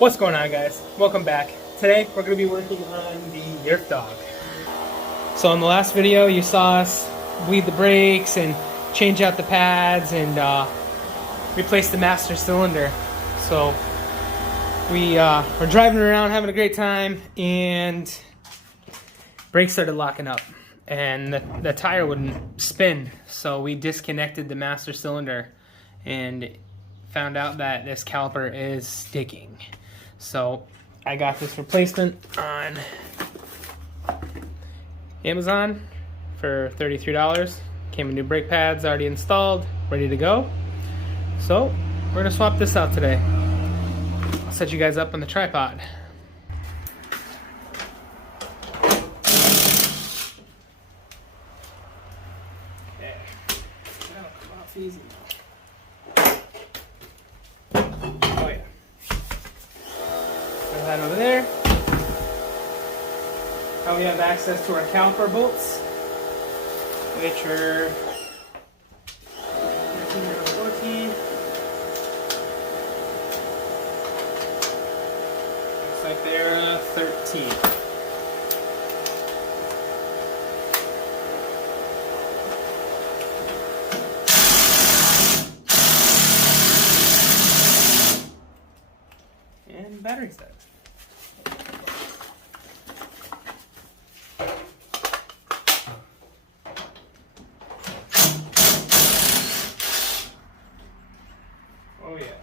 What's going on, guys? Welcome back. Today we're going to be working on the Yerfdog. So in the last video you saw us bleed the brakes and change out the pads and replace the master cylinder. So we were driving around having a great time and brakes started locking up and the tire wouldn't spin. So we disconnected the master cylinder and found out that this caliper is sticking. So I got this replacement on Amazon for $33. Came with new brake pads already installed, ready to go. So we're gonna swap this out today. I'll set you guys up on the tripod. Okay, that'll come off easy. Oh yeah. Put that over there. Now we have access to our caliper bolts, which are 13 and 14. Looks like they're 13. And battery's dead. Oh yeah.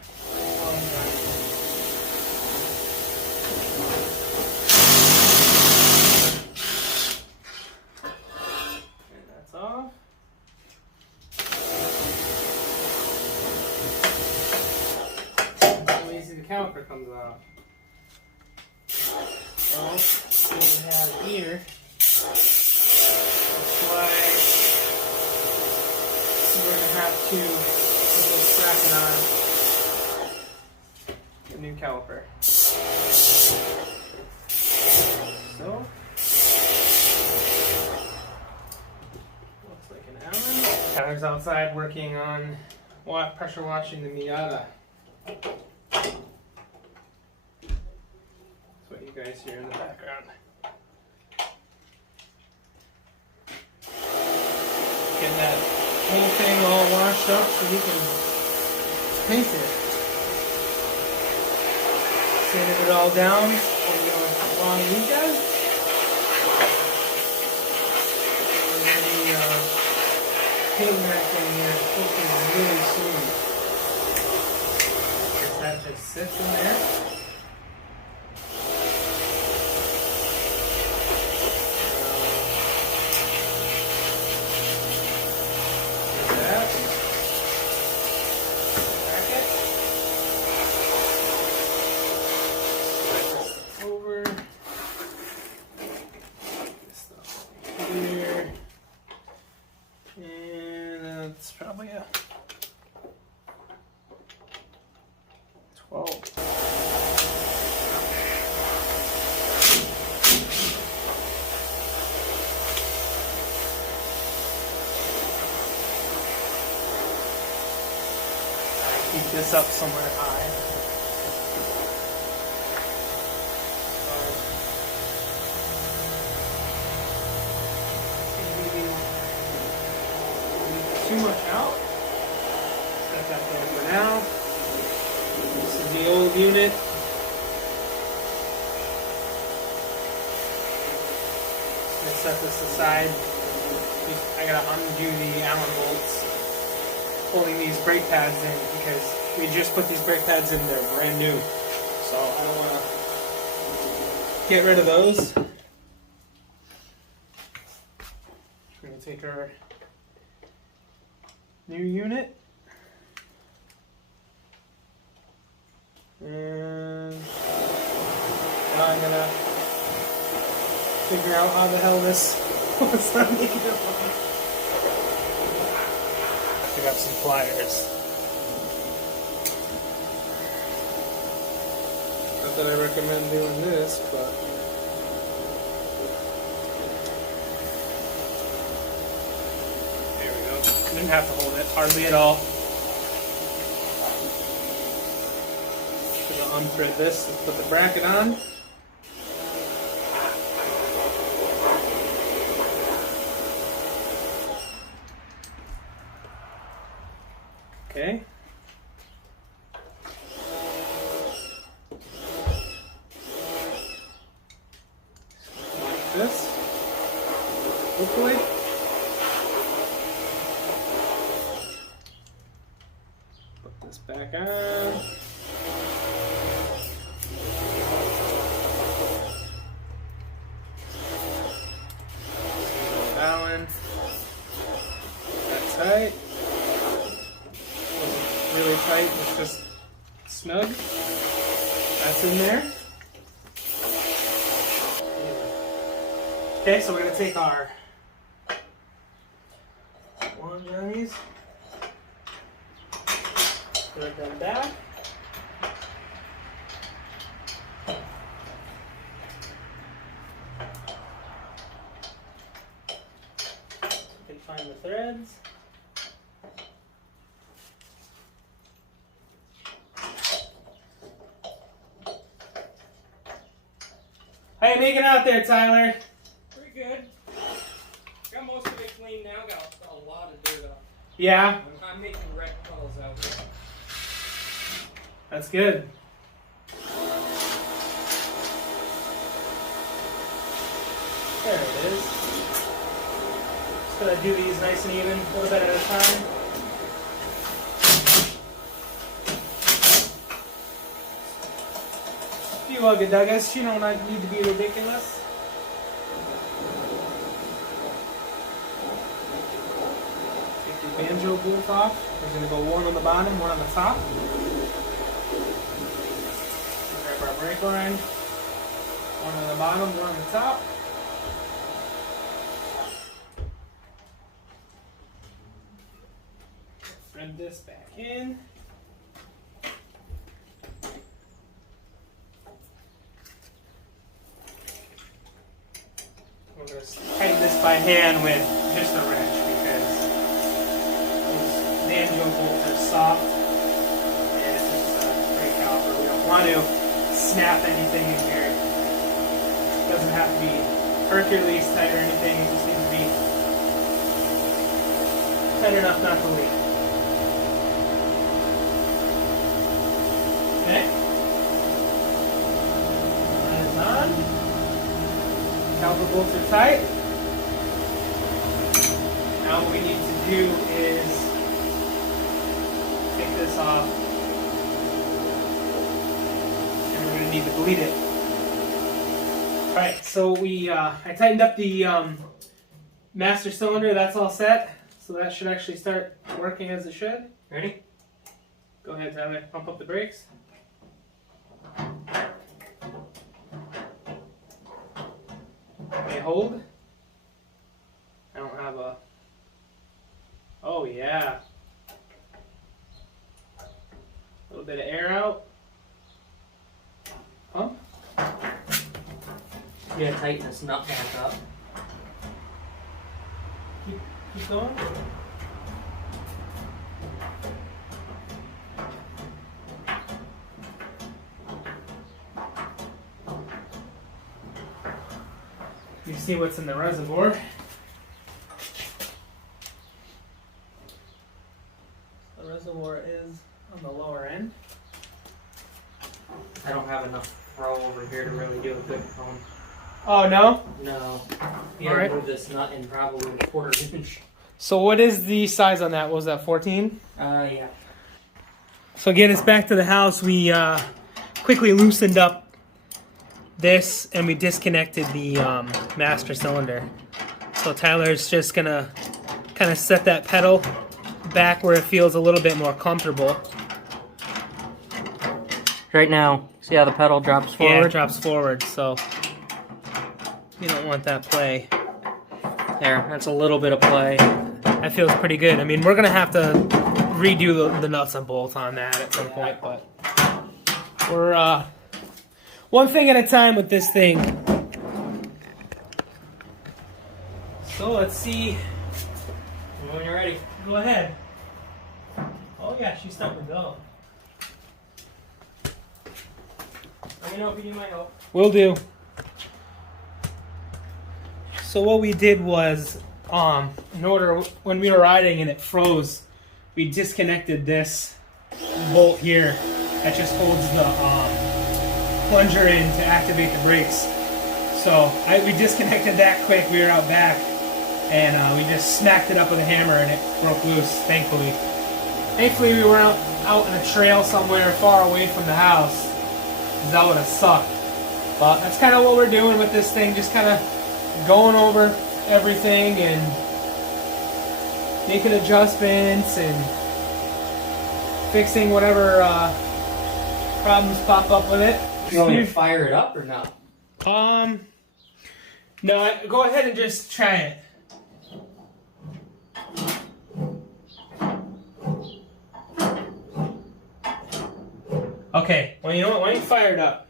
And that's off. That's how easy the caliper comes off. So what we have here, that's why we're gonna have to put this bracket on the new caliper. So looks like an Allen. Tyler's outside working on pressure washing the Miata. That's what you guys hear in the background. Getting that whole thing all washed up so we can paint it. Sanded it all down along these guys. And the painting that thing here hopefully really soon. Guess that just sits in there. It's probably a 12. Keep this up somewhere high. Too much out. Set that there for now. This is the old unit. Let's set this aside. I gotta undo the Allen bolts holding these brake pads in because we just put these brake pads in, they're brand new. So I don't wanna get rid of those. We're gonna take our new unit and now I'm gonna figure out how the hell this was not making it on. Pick up some pliers. Not that I recommend doing this, but didn't have to hold it hardly at all. I'm gonna unthread this and put the bracket on. Okay. Like this. Hopefully. Put this back on. That one. That's tight. Wasn't really tight, it's just snug. That's in there. Okay, so we're going to take our orange on these, put them back. So we can find the threads. How you making out there, Tyler? Pretty good. Got most of it clean now. Got a lot of dirt up. Yeah? I'm making red puddles out here. That's good. There it is. Just gonna do these nice and even, a little bit at a time. You ugga duggas, you don't need to be ridiculous. Take your banjo bolt off. We're gonna go one on the bottom, one on the top. Grab our brake line. One on the bottom, one on the top. Thread this back in. We're going to tighten this by hand with just a wrench because those banjo bolts are soft and it's just a brake caliper. We don't want to snap anything in here. It doesn't have to be Hercules tight or anything. It just needs to be tight enough not to leak. Okay. That is on. Caliper bolts are tight. Now what we need to do is take this off, and we're going to need to bleed it. Alright, so I tightened up the master cylinder, that's all set. So that should actually start working as it should. Ready? Go ahead, Tyler, pump up the brakes. Okay, hold. I don't have a... Oh yeah. A little bit of air out. Pump. You gotta tighten this nut back up. Keep going. You see what's in the reservoir. The reservoir is on the lower end. I don't have enough throw over here to really do a good cone. Oh no? No. You All gotta right. move this nut in probably a 1/4 inch. So what is the size on that? What was that, 14? Yeah. So getting us back to the house, we quickly loosened up this and we disconnected the master cylinder. So Tyler's just gonna kind of set that pedal back where it feels a little bit more comfortable. Right now, see how the pedal drops forward? Yeah, it drops forward, so you don't want that play. There, that's a little bit of play. That feels pretty good. I mean, we're gonna have to redo the nuts and bolts on that at some point, but we're one thing at a time with this thing. So let's see. When you're ready. Go ahead. Oh yeah, she's starting to go. me know if you need my help. Will do. So what we did was, in order, when we were riding and it froze, we disconnected this bolt here that just holds the plunger in to activate the brakes. So we disconnected that quick. We were out back, and we just smacked it up with a hammer, and it broke loose. Thankfully, we were out in a trail somewhere far away from the house, because that would have sucked. But that's kind of what we're doing with this thing, just kind of going over everything and making adjustments and fixing whatever problems pop up with it. You want me to fire it up or not? No, go ahead and just try it. Okay, well, you know what? Why don't you fire it up?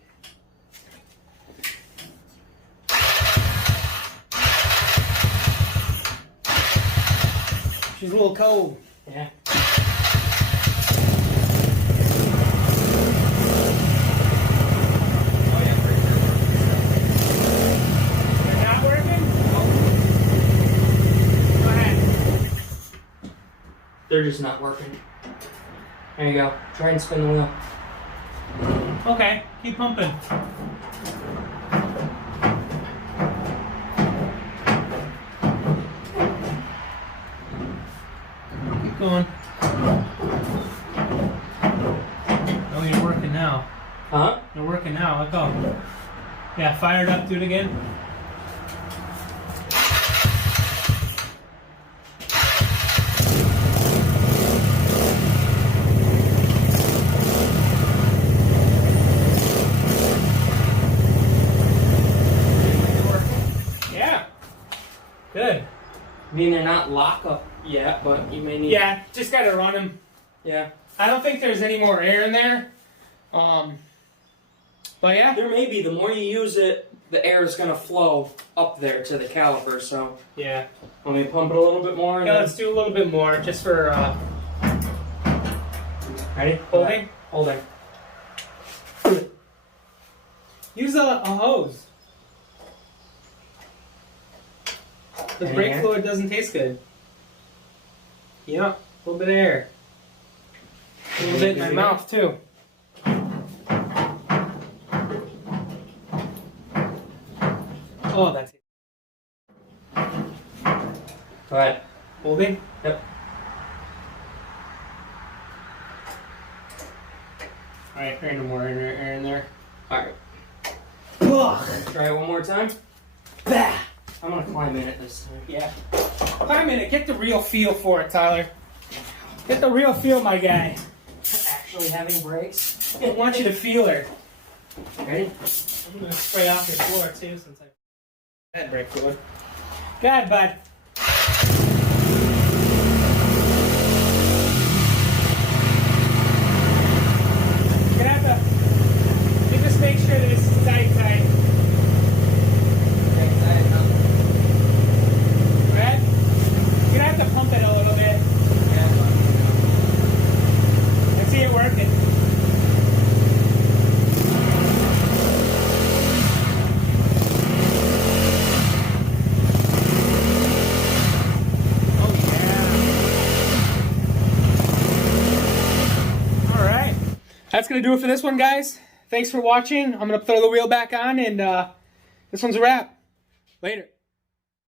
She's a little cold. Yeah. They're just not working. There you go. Try and spin the wheel. Okay, keep pumping. Keep going. Oh, you're working now. Huh? You're working now. Let go. Yeah, fire it up. Do it again. Good. I mean, they're not lock up yet, but you may need... Yeah, just gotta run them. Yeah. I don't think there's any more air in there. But yeah. There may be. The more you use it, the air is going to flow up there to the caliper, so... Yeah. Want me to pump it a little bit more? Yeah, let's do a little bit more, just for, Ready? Holding? Holding. Use a hose. The brake fluid doesn't taste good. Yeah, a little bit of air. A little bit in my mouth, too. Oh, that's it. Go ahead. Holding? Yep. Alright, no more air in there. Alright. Ugh. Try it one more time. Bah. I'm going to climb in it this time. Yeah. Climb in it. Get the real feel for it, Tyler. Get the real feel, my guy. Actually having brakes. I want you to feel her. Ready? I'm going to spray off your floor, too, since I had brake fluid. Go ahead, bud. You're going to have to just make sure that it's tight. Right? You're going to have to pump it a little bit. I see it working. That's going to do it for this one, guys. Thanks for watching. I'm going to throw the wheel back on, and this one's a wrap. Later.